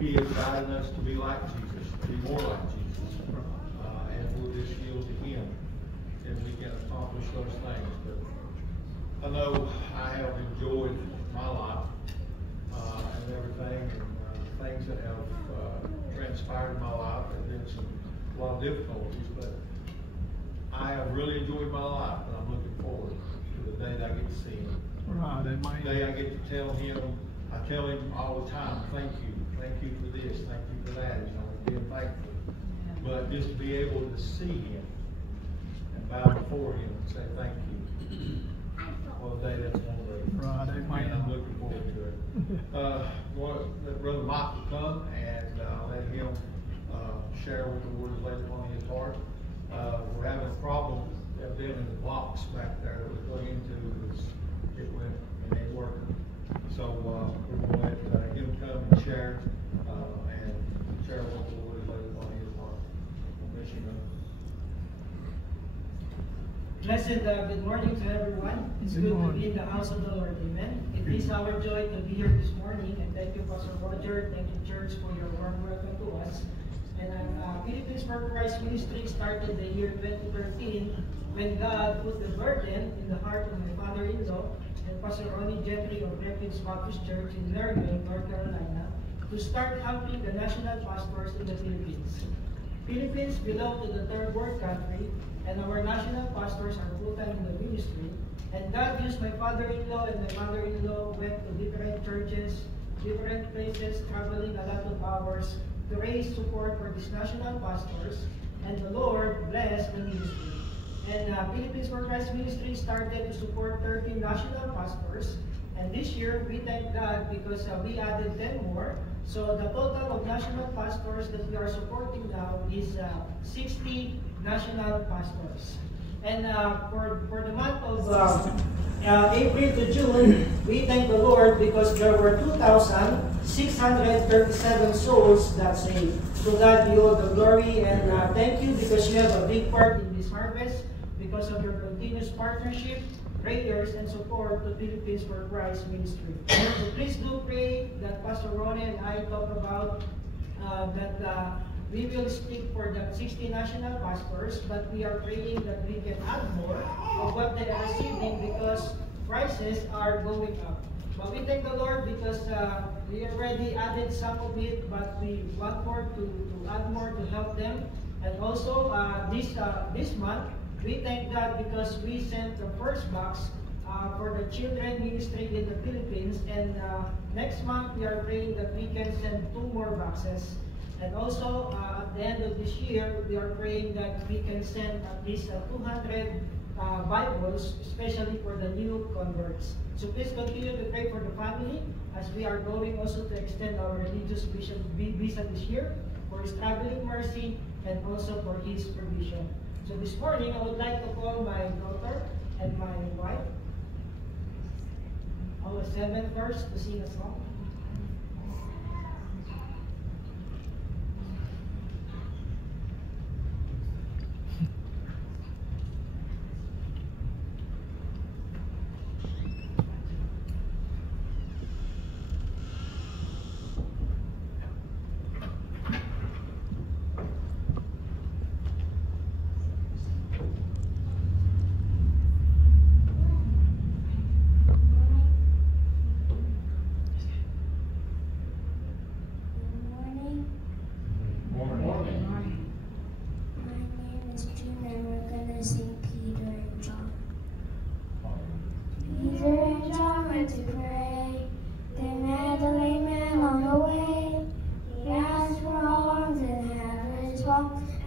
He is guiding us to be like Jesus, to be more like Jesus. And we'll just yield to Him, and we can accomplish those things. But I know I have enjoyed my life and everything, and things that have transpired in my life. There have been a lot of difficulties, but I have really enjoyed my life, and I'm looking forward to the day that I get to see Him. Right, The day I get to tell Him, I tell Him all the time, thank you for this, thank you for that, being thankful. But just to be able to see Him and bow before Him and say thank you. Well, the day that's one of those. Right, amen. I'm looking forward to it. Let Brother Michael come and let him share what the Lord has laid upon his heart. We're having a problem evidently in the blocks back there that we're going into because it ain't working. So we're going to let him come and share what the Lord has laid upon his heart. Blessed good morning to everyone. It's good to be in the house of the Lord. Amen. It is our joy to be here this morning, and thank you, Pastor Roger. Thank you, church, for your warm welcome to us. And Philippines for Christ Ministry started the year 2013 when God put the burden in the heart of my father-in-law and Pastor Ronnie Jeffrey of Refuge Baptist Church in Maryville, North Carolina, to start helping the national pastors in the Philippines. Philippines belong to the third world country, and our national pastors are full-time in the ministry. And God used my father-in-law and my mother-in-law went to different churches different places, traveling a lot of hours to raise support for these national pastors, and the Lord blessed the ministry. And Philippines for Christ Ministry started to support 13 national pastors. And this year, we thank God because we added 10 more. So the total of national pastors that we are supporting now is 60 national pastors. And for the month of April to June, we thank the Lord because there were 2,637 souls that saved. To God be all the glory, and thank you because you have a big part in this harvest because of your continuous partnership, prayers, and support to Philippines for Christ Ministry. So please do pray that Pastor Ronnie and I talk about that we will stick for the 60 national pastors, but we are praying that we can add more of what they are receiving because prices are going up. But we thank the Lord because we already added some of it, but we want more to add more to help them. And also this month, we thank God because we sent the first box for the children ministry in the Philippines. And next month, we are praying that we can send 2 more boxes. And also, at the end of this year, we are praying that we can send at least 200 Bibles, especially for the new converts. So please continue to pray for the family as we are going also to extend our religious visa this year for His traveling mercy and also for His provision. So this morning, I would like to call my daughter and my wife, our 7 first, to sing a song.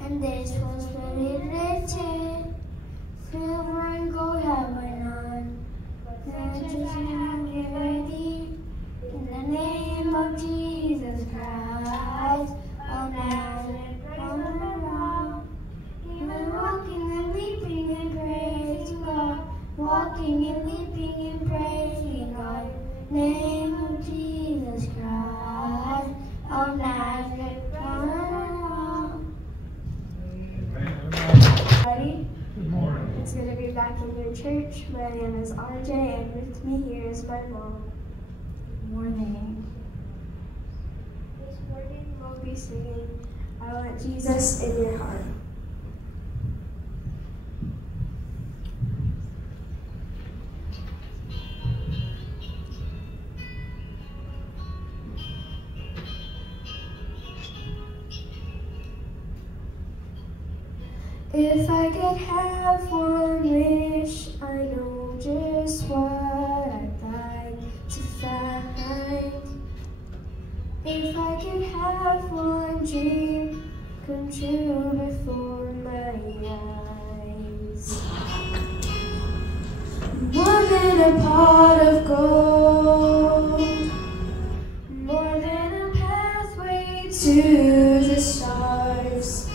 And this was what it written. Silver and gold have I none, but riches and purity. In the name of Jesus Christ of Nazareth, from the rock. Even walking and leaping and praising God, walking and leaping and praising God. Name of Jesus Christ of Nazareth, from the rock. Good morning. It's good to be back in your church. My name is RJ, and with me here is my mom. Good morning. This morning we'll be singing I Want Jesus in Your Heart. If I could have one wish, I know just what I'd like to find. If I could have one dream come true before my eyes. More than a pot of gold, more than a pathway to the stars,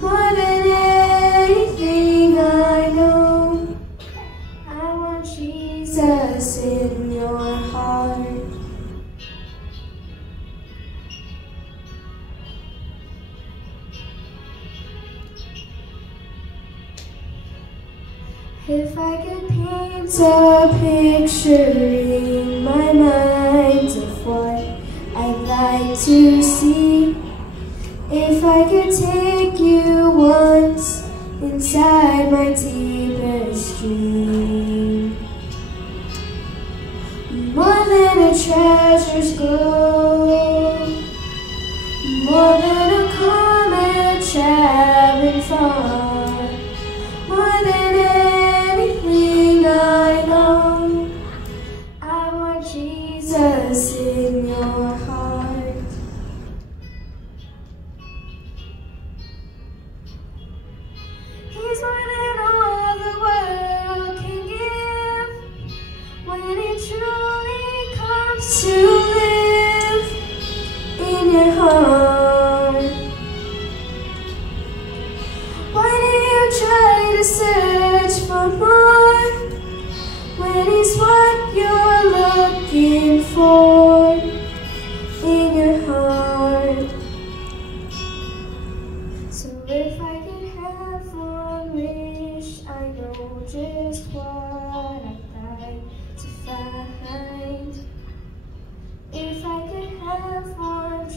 more than anything I know, I want Jesus in your heart. If I could paint a picture in my mind of what I'd like to see, if I could take you once inside my deepest dream, more than a treasure's gold, more than a comet traveling far, more than anything I know, I want Jesus in your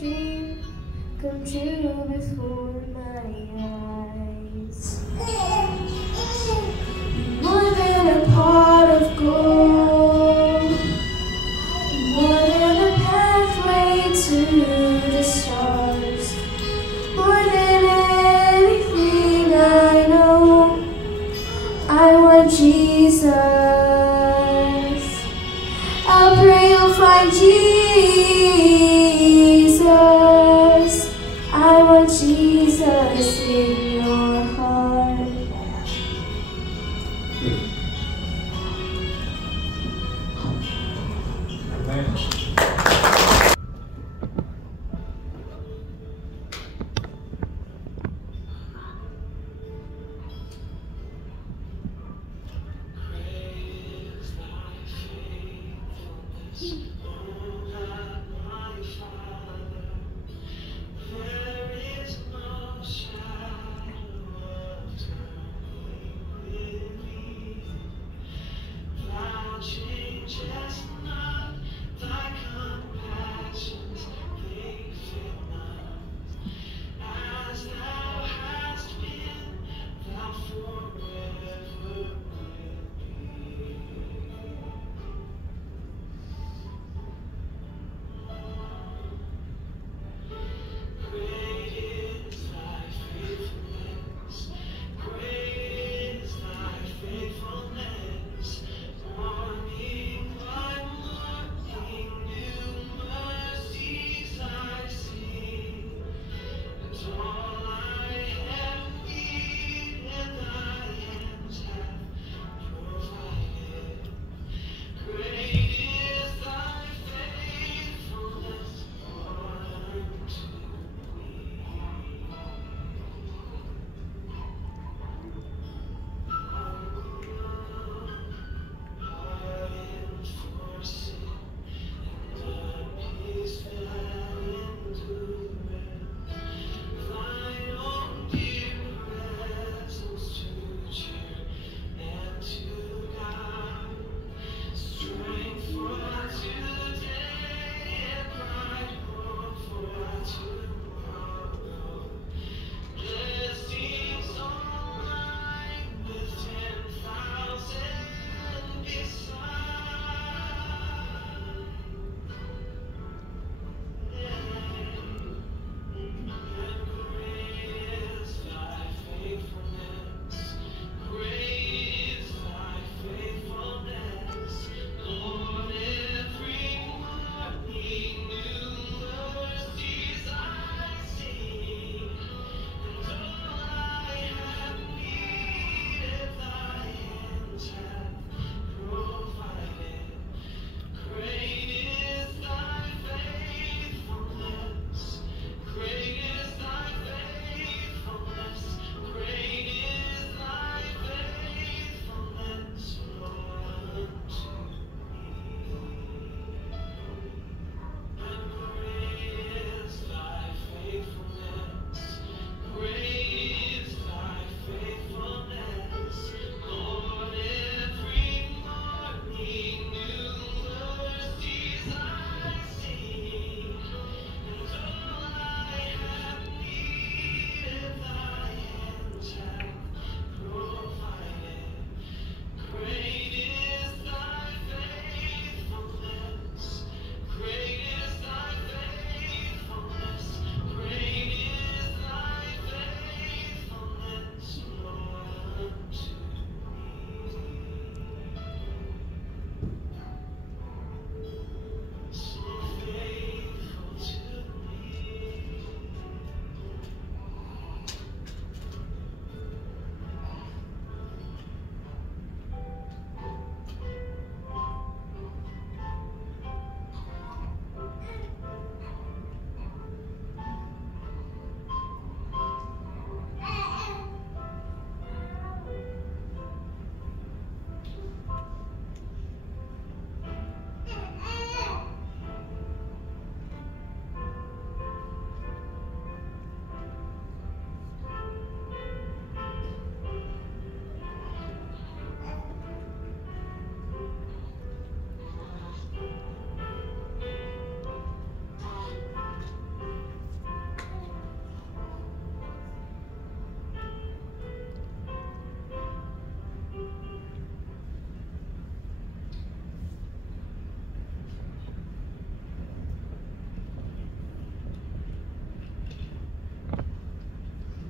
dream come true before my eyes. More than a pot of gold, more than a pathway to the stars, more than anything I know, I want Jesus. I'll pray you'll find Jesus. I want Jesus in your heart. Amen.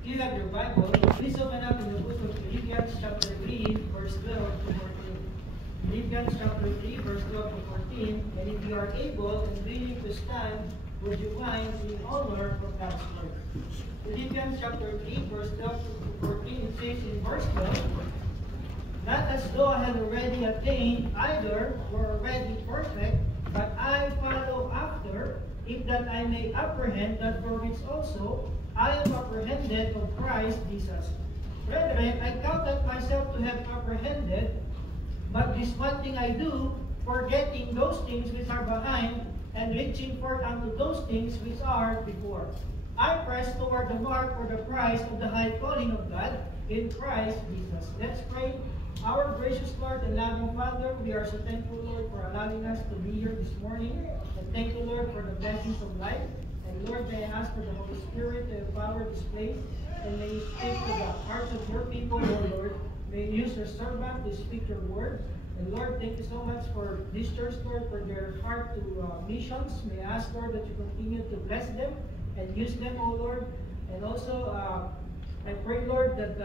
If you have your Bible, please open up in the book of Philippians chapter 3, verse 12 to 14. Philippians chapter 3, verse 12 to 14. And if you are able and willing to stand, would you mind in honor of God's word? Philippians chapter 3, verse 12 to 14, it says in verse 12, not as though I had already attained either or already perfect, but I follow after, if that I may apprehend that for which also I am apprehended of Christ Jesus. Brethren, I counted myself to have apprehended, but this one thing I do, forgetting those things which are behind, and reaching forth unto those things which are before. I press toward the mark for the prize of the high calling of God in Christ Jesus. Let's pray. Our gracious Lord and loving Father, we are so thankful, Lord, for allowing us to be here this morning. And thank you, Lord, for the blessings of life. And Lord, may I ask for the Holy Spirit to empower this place. And may you speak to the hearts of your people, oh Lord. May you use your servant to speak your word. And Lord, thank you so much for this church, Lord, for their heart to missions. May I ask, Lord, that you continue to bless them and use them, oh Lord. And also, I pray, Lord, that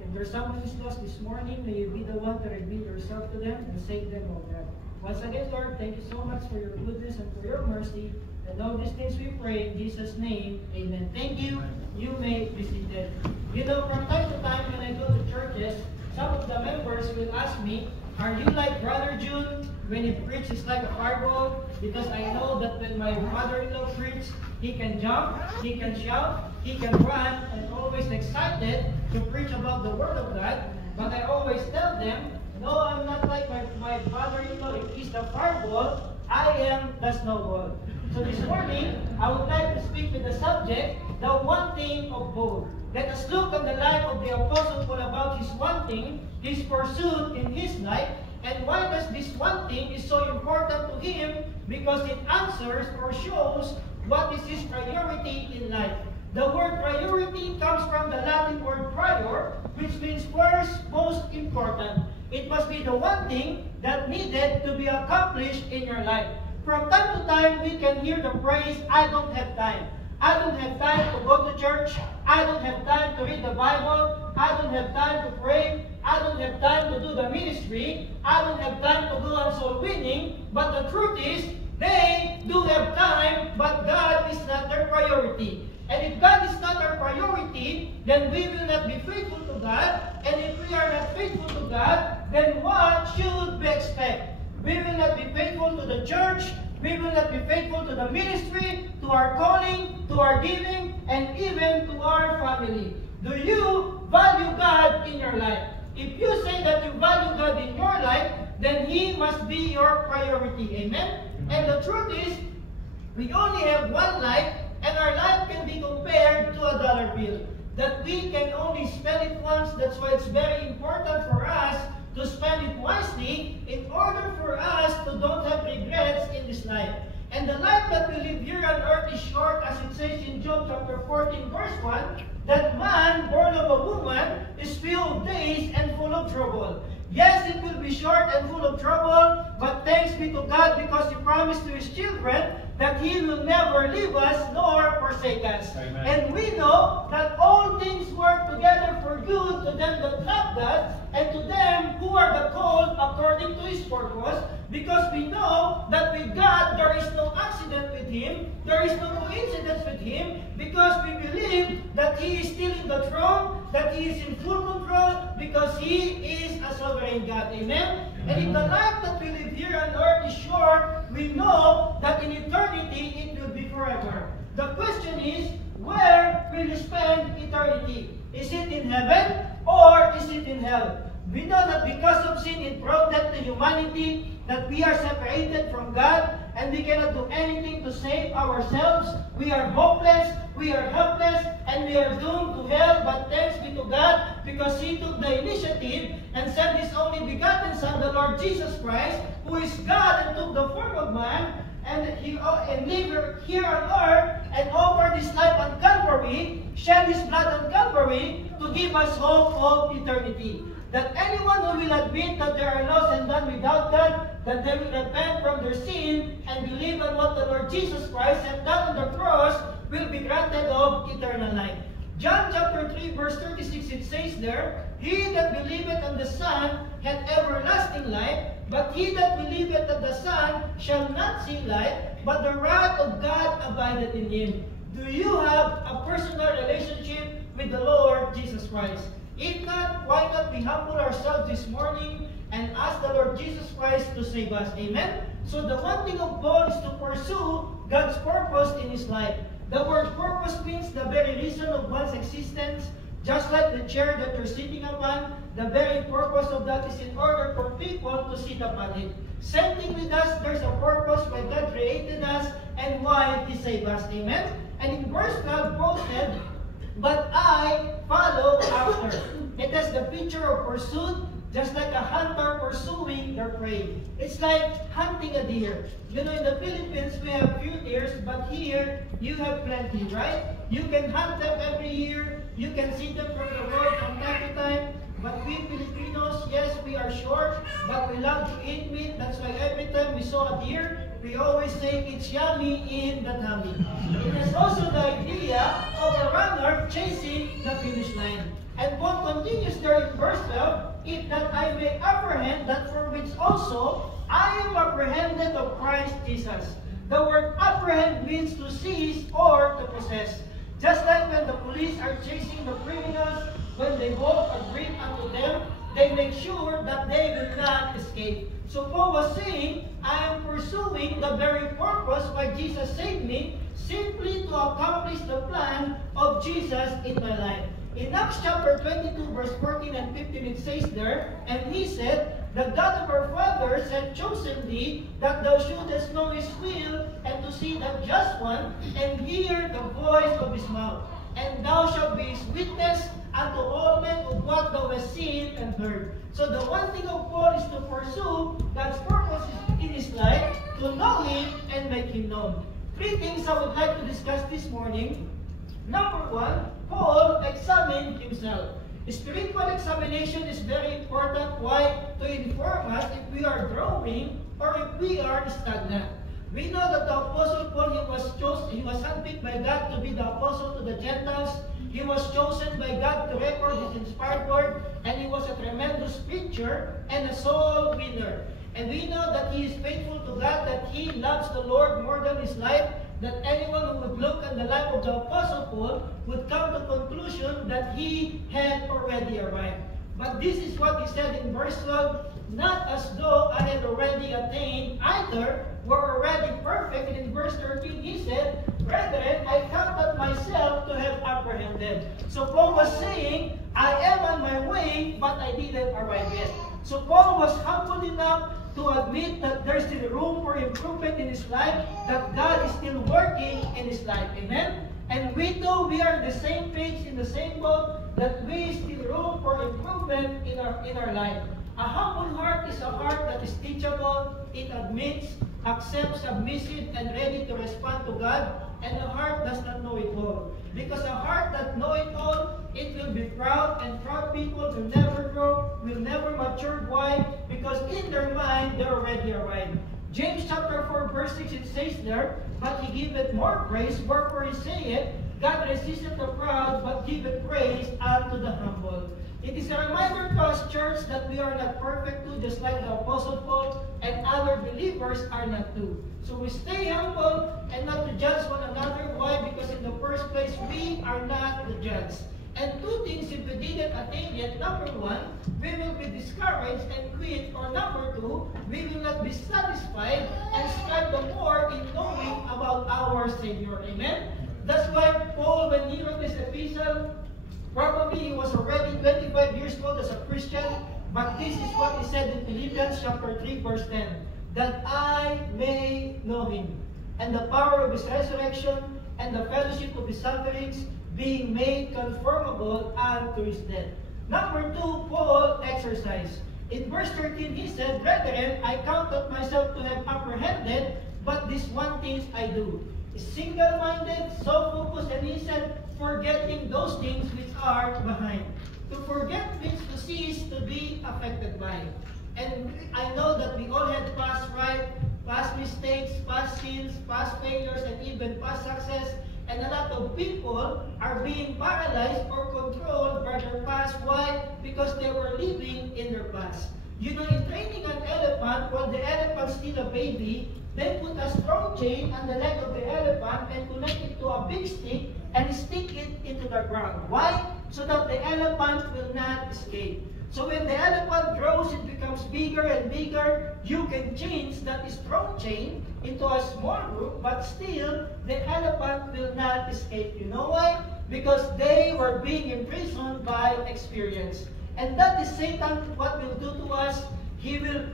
if there's someone who's lost this morning, may you be the one to reveal yourself to them and save them, oh God. Once again, Lord, thank you so much for your goodness and for your mercy. And all these things we pray in Jesus' name. Amen. Thank you. You may be seated. You know, from time to time when I go to churches, some of the members will ask me, are you like Brother June? When he preaches like a fireball? Because I know that when my father-in-law preaches, he can jump, he can shout, he can run, and always excited to preach about the Word of God. But I always tell them, no, I'm not like my father-in-law. If he's the fireball, I am the snowball. So this morning, I would like to speak to the subject, the one thing of both. Let us look on the life of the Apostle Paul about his one thing, his pursuit in his life, and why does this one thing is so important to him? Because it answers or shows what is his priority in life. The word priority comes from the Latin word prior, which means first, most important. It must be the one thing that needed to be accomplished in your life. From time to time, we can hear the phrase, I don't have time. I don't have time to go to church. I don't have time to read the Bible. I don't have time to pray. I don't have time to do the ministry. I don't have time to go on soul winning. But the truth is, they do have time, but God is not their priority. And if God is not our priority, then we will not be faithful to God. And if we are not faithful to God, then what should we expect? We will not be faithful to the church. We will not be faithful to the ministry, to our calling, to our giving, and even to our family. Do you value God in your life? If you say that you value God in your life, then He must be your priority. Amen? And the truth is, we only have one life, and our life can be compared to a dollar bill. That we can only spend it once. That's why it's very important for us to spend it wisely in order for us to don't have regrets in this life. And the life that we live here on earth is short, as it says in Job chapter 14, verse 1, that man born of a woman is filled of days and full of trouble. Yes, it will be short and full of trouble, but thanks be to God because He promised to His children that He will never leave us nor forsake us. Amen. And we know that all things work together for good to them that love God and to them who are the called according to His purpose, because we know that with God there is no accident with Him, there is no coincidence with Him, because we believe that He is still in the throne, that He is in full control, because He is a sovereign God. Amen? And if the life that we live here on earth is short, we know that in eternity it will be forever. The question is, where will you spend eternity? Is it in heaven or is it in hell? We know that because of sin, it brought death to humanity, that we are separated from God, and we cannot do anything to save ourselves. We are hopeless, we are helpless, and we are doomed to hell. But thanks be to God, because He took the initiative and sent His only begotten Son, the Lord Jesus Christ, who is God and took the form of man, and He lived here on earth and offered His life on Calvary, shed His blood on Calvary to give us hope of eternity. That anyone who will admit that they are lost and done without God, that they will repent from their sin and believe on what the Lord Jesus Christ had done on the cross, will be granted of eternal life. John chapter 3 verse 36, it says there, He that believeth on the Son hath everlasting life, but he that believeth on the Son shall not see life, but the wrath of God abideth in him. Do you have a personal relationship with the Lord Jesus Christ? If not, why not we humble ourselves this morning and ask the Lord Jesus Christ to save us? Amen? So the one thing of Paul is to pursue God's purpose in his life. The word purpose means the very reason of one's existence. Just like the chair that you're sitting upon, the very purpose of that is in order for people to sit upon it. Same thing with us, there's a purpose why God created us and why He saved us. Amen? And in verse 12, Paul said, but I follow after. It has the picture of pursuit, just like a hunter pursuing their prey. It's like hunting a deer. You know, in the Philippines, we have few deers, but here, you have plenty, right? You can hunt them every year. You can see them from the road from time to time. But we Filipinos, yes, we are short, but we love to eat meat. That's why every time we saw a deer, we always say it's yummy in the tummy. It is also the idea of a runner chasing the finish line. And Paul continues there in verse 12, if that I may apprehend that for which also I am apprehended of Christ Jesus. The word apprehend means to seize or to possess. Just like when the police are chasing the criminals, when they hold a grip unto them, they make sure that they will not escape. So Paul was saying, I am pursuing the very purpose why Jesus saved me, simply to accomplish the plan of Jesus in my life. In Acts chapter 22, verse 14 and 15, it says there, and he said, the God of our fathers hath chosen thee, that thou shouldest know his will, and to see the just one, and hear the voice of his mouth. And thou shalt be his witness unto all men of what thou hast seen and heard. So the one thing of Paul is to pursue God's purpose in his life, to know him and make him known. Three things I would like to discuss this morning. Number one, Paul examined himself. Spiritual examination is very important. Why? To inform us if we are growing or if we are stagnant. We know that the Apostle Paul, he was handpicked by God to be the apostle to the Gentiles. He was chosen by God to record his inspired word, and he was a tremendous preacher and a soul winner. And we know that he is faithful to God, that he loves the Lord more than his life, that anyone who would look at the life of the Apostle Paul would come to the conclusion that he had already arrived. But this is what he said in verse 12, not as though I had already attained either, were already perfect. And in verse 13 he said, brethren, I counted myself to have apprehended. So Paul was saying, I am on my way, but I didn't arrive yet. So Paul was humble enough to admit that there's still room for improvement in his life, that God is still working in his life. Amen? And we too, we are in the same page, in the same boat, that we still room for improvement in our life. A humble heart is a heart that is teachable, it admits, accepts, submissive, and ready to respond to God, and a heart does not know it all. Because a heart that knows it all, it will be proud, and proud people will never grow, will never mature. Why? Because in their mind, they're already arrived. James chapter 4, verse 6, it says there, but he giveth more grace, wherefore he saith, God resisteth the proud, but giveth praise unto the humble. It is a reminder to us, church, that we are not perfect too, just like the Apostle Paul, and other believers are not too. So we stay humble and not to judge one another. Why? Because in the first place, we are not the judge. And two things, if we didn't attain yet, number one, we will be discouraged and quit. Or number two, we will not be satisfied and strive the more in knowing about our Savior. Amen? That's why Paul, when he wrote this epistle, probably he was already 25 years old as a Christian, but this is what he said in Philippians chapter 3, verse 10, that I may know him, and the power of his resurrection, and the fellowship of his sufferings, being made conformable unto his death. Number two, Paul exercised. In verse 13, he said, brethren, I counted myself to have apprehended, but this one thing I do. Single-minded, so focused, and he said, forgetting those things which are behind. To forget means to cease to be affected by. And I know that we all had past mistakes, past sins, past failures, and even past success, and a lot of of people are being paralyzed or controlled by their past. Why? Because they were living in their past. You know, in training an elephant, while the elephant's still a baby, they put a strong chain on the leg of the elephant and connect it to a big stick and stick it into the ground. Why? So that the elephant will not escape. So when the elephant grows, it becomes bigger and bigger. You can change that strong chain into a small group, but still the elephant will not escape. You know why? Because they were being imprisoned by experience. And that is Satan, what will do to us. He will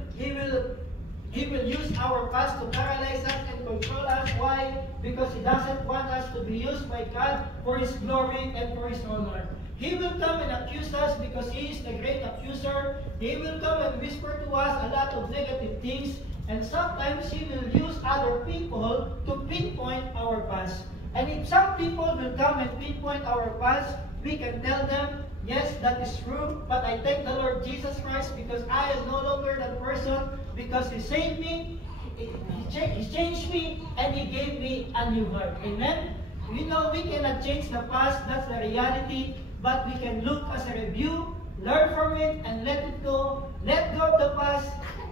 use our past to paralyze us and control us. Why? Because he doesn't want us to be used by God for His glory and for His honor. He will come and accuse us because He is the great accuser. He will come and whisper to us a lot of negative things. And sometimes He will use other people to pinpoint our past. And if some people will come and pinpoint our past, we can tell them, yes, that is true, but I thank the Lord Jesus Christ because I am no longer that person, because He saved me, He changed me, and He gave me a new heart. Amen? You know, we cannot change the past, that's the reality, but we can look as a review, learn from it, and let it go. Let go of the past.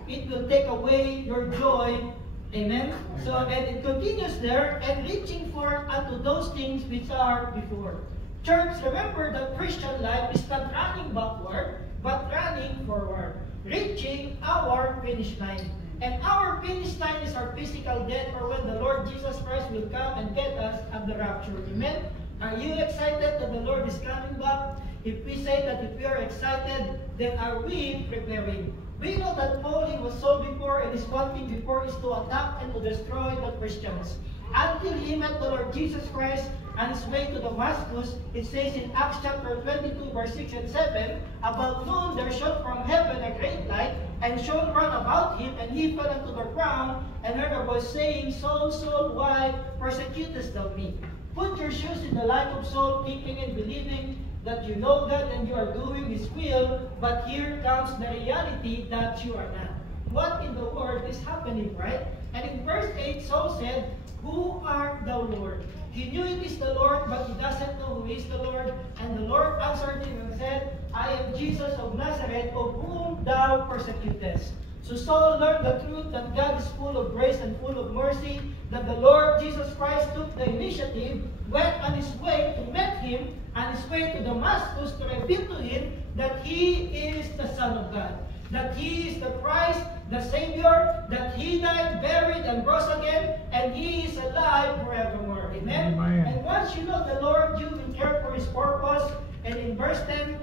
It will take away your joy. Amen? So, and it continues there, and reaching for unto those things which are before. Church, remember that Christian life is not running backward, but running forward, reaching our finish line. And our finish line is our physical death, or when the Lord Jesus Christ will come and get us at the rapture. Amen? Are you excited that the Lord is coming back? If we say that if we are excited, then are we preparing? We know that Paul was sold before, and his one thing before is to attack and to destroy the Christians. Until he met the Lord Jesus Christ on his way to Damascus, it says in Acts chapter 22, verse 6 and 7, about noon there shone from heaven a great light, and shone round about him, and he fell unto the ground, and heard a voice saying, Saul, Saul, why persecutest thou me? Put your shoes in the life of Saul, thinking and believing that you know God and you are doing His will, but here comes the reality that you are not. What in the world is happening, right? And in verse 8, Saul said, Who art thou, Lord? He knew it is the Lord, but he doesn't know who is the Lord. And the Lord answered him and said, I am Jesus of Nazareth, of whom thou persecutest. So Saul learned the truth that God is full of grace and full of mercy, that the Lord Jesus Christ took the initiative, went on his way to meet him, on his way to Damascus to reveal to him that he is the Son of God, that he is the Christ, the Savior, that he died, buried, and rose again, and he is alive forevermore. Amen? Amen. And once you know the Lord, you will care for His purpose. And in verse 10,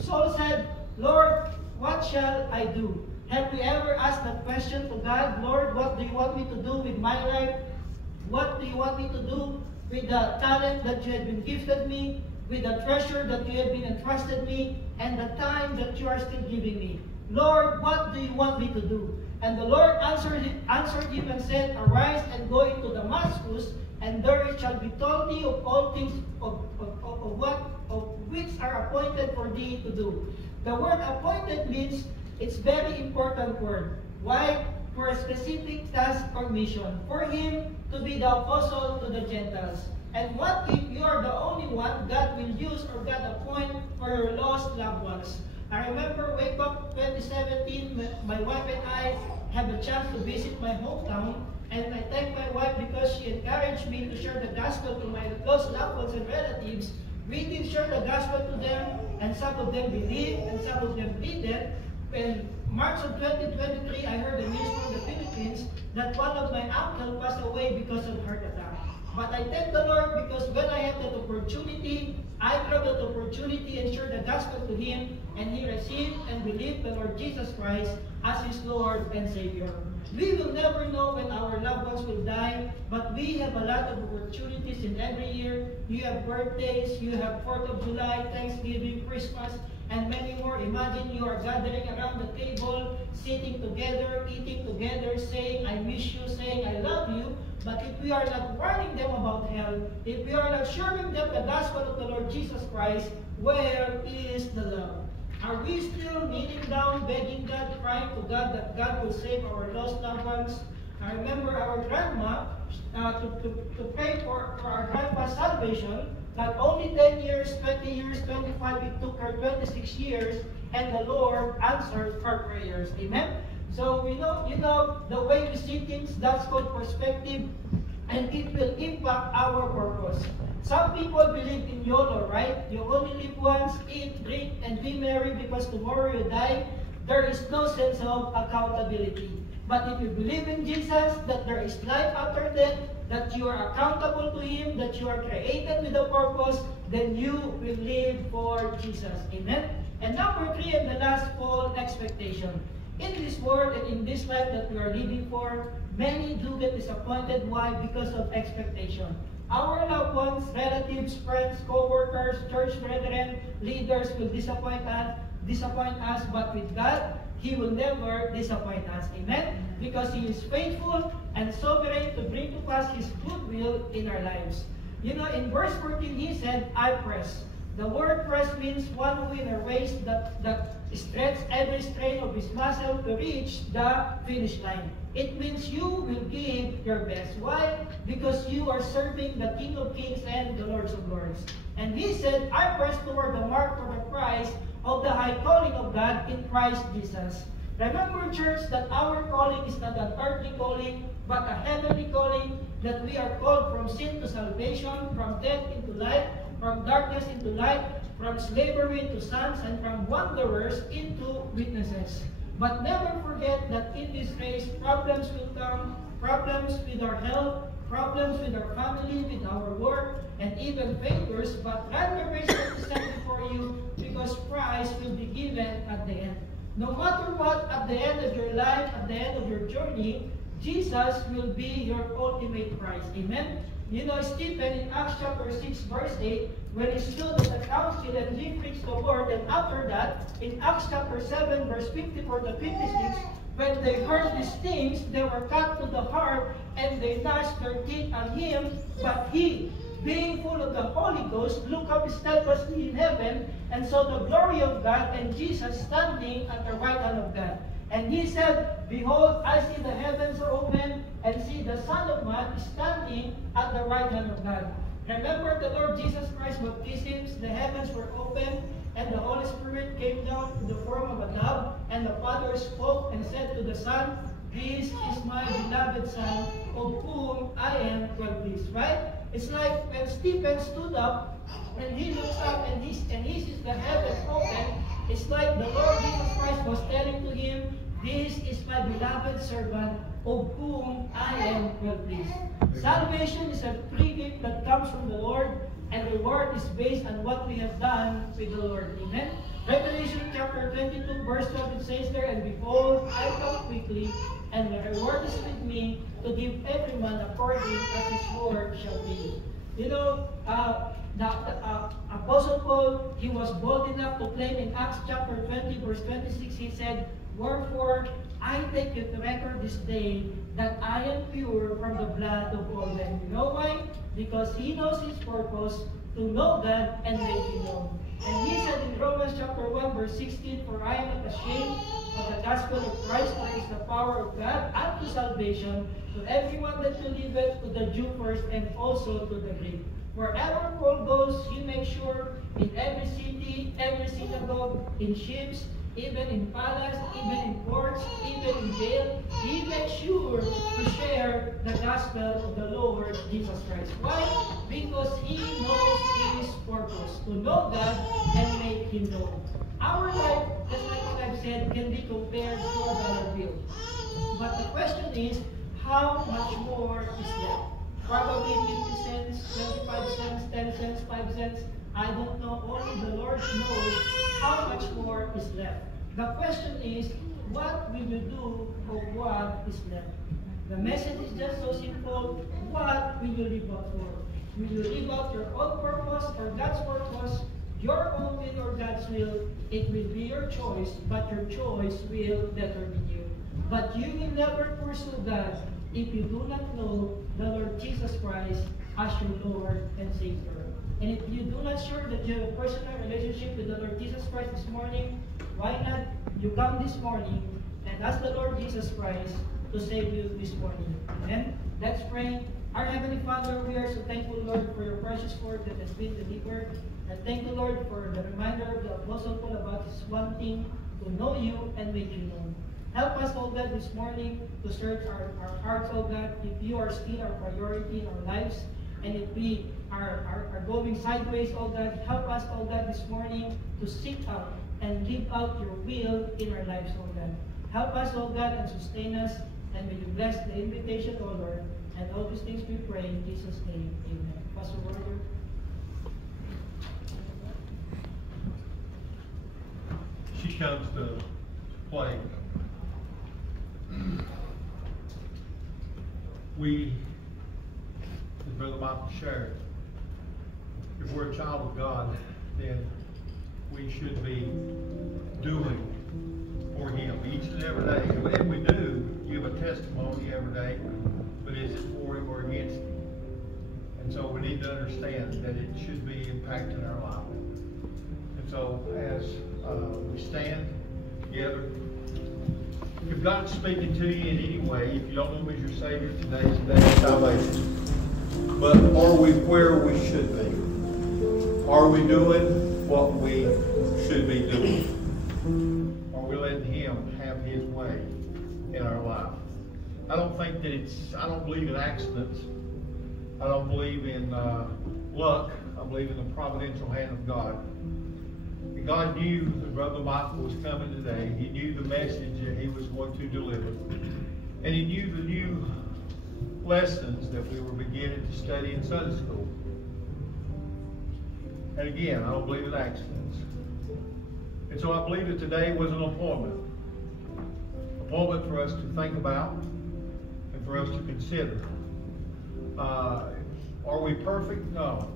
Saul said, Lord, what shall I do? Have we ever asked that question to God? Lord, what do you want me to do with my life? What do you want me to do with the talent that you have been gifted me, with the treasure that you have been entrusted me, and the time that you are still giving me? Lord, what do you want me to do? And the Lord answered him and said, Arise and go into Damascus, and there it shall be told thee of all things of which are appointed for thee to do. The word appointed means it's very important word. Why? For a specific task or mission. For him to be the apostle to the Gentiles. And what if you are the only one God will use or God appoint for your lost loved ones? I remember way back 2017, my wife and I had a chance to visit my hometown, and I thank my wife because she encouraged me to share the gospel to my lost loved ones and relatives. We did share the gospel to them, and some of them believed, and some of them didn't. In March of 2023, I heard the news from the Philippines that one of my uncle passed away because of heart attack. But I thank the Lord because when I had that opportunity, I grabbed that opportunity and shared the gospel to him, and he received and believed the Lord Jesus Christ as his Lord and Savior. We will never know when our loved ones will die, but we have a lot of opportunities in every year. You have birthdays, you have 4th of July, Thanksgiving, Christmas, and many more. Imagine you are gathering around the table, sitting together, eating together, saying, I miss you, saying, I love you. But if we are not warning them about hell, if we are not sharing them the gospel of the Lord Jesus Christ, where is the love? Are we still kneeling down, begging God, crying to God that God will save our lost loved ones? I remember our grandma, to pray for our grandpa's salvation. Not only 10 years, 20 years, 25, it took her 26 years, and the Lord answered her prayers. Amen? So we know, the way we see things, that's called perspective, and it will impact our purpose. Some people believe in YOLO, right? You only live once, eat, drink, and be merry because tomorrow you die. There is no sense of accountability. But if you believe in Jesus, that there is life after death, that you are accountable to Him, that you are created with a purpose, then you will live for Jesus. Amen? And number 3, and the last, full expectation. In this world and in this life that we are living for, many do get disappointed. Why? Because of expectation. Our loved ones, relatives, friends, co-workers, church brethren, leaders will disappoint us, but with God, He will never disappoint us. Amen? Because He is faithful and sovereign to bring to pass His good will in our lives. In verse 14, He said, I press. The word press means one who in a race that stretches every strain of his muscle to reach the finish line. It means you will give your best. Why? Because you are serving the King of Kings and the Lord of Lords. And He said, I press toward the mark for the prize of the high calling of God in Christ Jesus. Remember, church, that our calling is not an earthly calling, but a heavenly calling, that we are called from sin to salvation, from death into life, from darkness into light, from slavery into sons, and from wanderers into witnesses. But never forget that in this race, problems will come, problems with our health, problems with our family, with our work, and even failures, but run the race that is set before you, because prize will be given at the end. No matter what, at the end of your life, at the end of your journey, Jesus will be your ultimate prize. Amen? Stephen in Acts chapter 6 verse 8, when he stood at the council and he preached the word, and after that, in Acts chapter 7 verse 54 to 56, when they heard these things, they were cut to the heart, and they gnashed their teeth on him. But he, being full of the Holy Ghost, looked up steadfastly in heaven, and saw the glory of God, and Jesus standing at the right hand of God. And he said, Behold, I see the heavens are open, and see the Son of Man standing at the right hand of God. Remember the Lord Jesus Christ baptism, the heavens were open, and the Holy Spirit came down in the form of a dove, and the Father spoke and said to the Son, This is my beloved Son, of whom I am well pleased. Right? It's like when Stephen stood up, and he looks up, and he sees the heavens open. It's like the Lord Jesus Christ was telling to him, This is my beloved servant, of whom I am well pleased. Salvation is a free gift that comes from the Lord, and reward is based on what we have done with the Lord. Amen? Revelation chapter 22 verse 12, it says there, And behold, I come quickly, and the reward is with me, to give every man according as his word shall be. The Apostle Paul, he was bold enough to claim in Acts chapter 20 verse 26, he said, Wherefore I take it to record this day that I am pure from the blood of all men. You know why? Because he knows his purpose, to know God and make Him known. And he said in Romans chapter 1 verse 16, For I am not ashamed of the gospel of Christ, for it is the power of God unto salvation to everyone that believeth, to the Jew first, and also to the Greek. Wherever Paul goes, he makes sure in every city, every synagogue, in ships, even in palace, even in courts, even in jail, he makes sure to share the gospel of the Lord Jesus Christ. Why? Because he knows his purpose, to know God and make Him known. Our life, just like what I've said, can be compared to a dollar bill. But the question is, how much more is left? Probably 50 cents, 25 cents, 10 cents, 5 cents. I don't know. Only the Lord knows how much more is left. The question is, what will you do of what is left? The message is just so simple. What will you live out for? Will you live out your own purpose or God's purpose? Your own will or God's will? It will be your choice, but your choice will determine you. But you will never pursue God if you do not know the Lord Jesus Christ as your Lord and Savior. And if you do not sure that you have a personal relationship with the Lord Jesus Christ this morning, why not you come this morning and ask the Lord Jesus Christ to save you this morning? Amen? Let's pray. Our Heavenly Father, we are so thankful, Lord, for your precious word that has been delivered. And thank you, Lord, for the reminder of the Apostle Paul about his wanting to know you and make you known. Help us, oh God, this morning to search our hearts, oh God, if you are still our priority in our lives, and if we are going sideways, oh God, help us, oh God, this morning to seek out and live out your will in our lives, oh God. Help us, oh God, and sustain us, and may you bless the invitation, oh Lord, and all these things we pray in Jesus' name, amen. Pastor Roger. She comes to play. We, as Brother Michael shared, if we're a child of God, then we should be doing for Him each and every day. And we do give a testimony every day, but is it for Him or against Him? And so we need to understand that it should be impacting our life. And so as we stand together, if God's speaking to you in any way, if you don't know Him as your Savior, today's the day of salvation. But are we where we should be? Are we doing what we should be doing? Are we letting Him have His way in our life? I don't believe in accidents. I don't believe in luck. I believe in the providential hand of God. And God knew that Brother Michael was coming today. He knew the message that he was going to deliver. And He knew the new lessons that we were beginning to study in Sunday school. And again, I don't believe in accidents. And so I believe that today was an appointment. Appointment for us to think about and for us to consider. Are we perfect? No.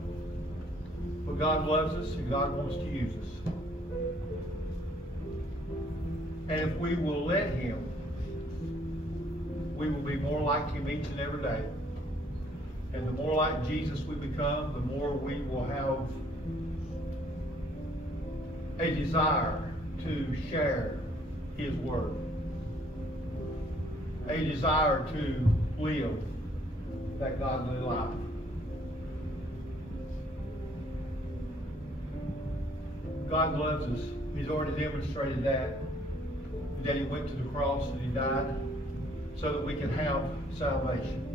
But God loves us and God wants to use us. And if we will let Him, we will be more like Him each and every day. And the more like Jesus we become, the more we will have a desire to share His Word. A desire to live that godly life. God loves us. He's already demonstrated that He went to the cross and He died so that we can have salvation.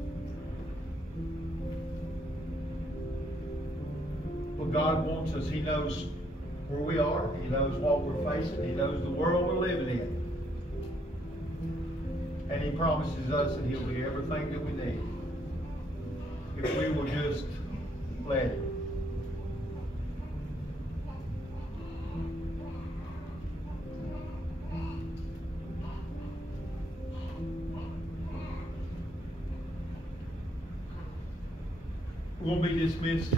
But God wants us. He knows where we are. He knows what we're facing. He knows the world we're living in. And He promises us that He'll be everything that we need if we will just let Him. We'll be dismissed.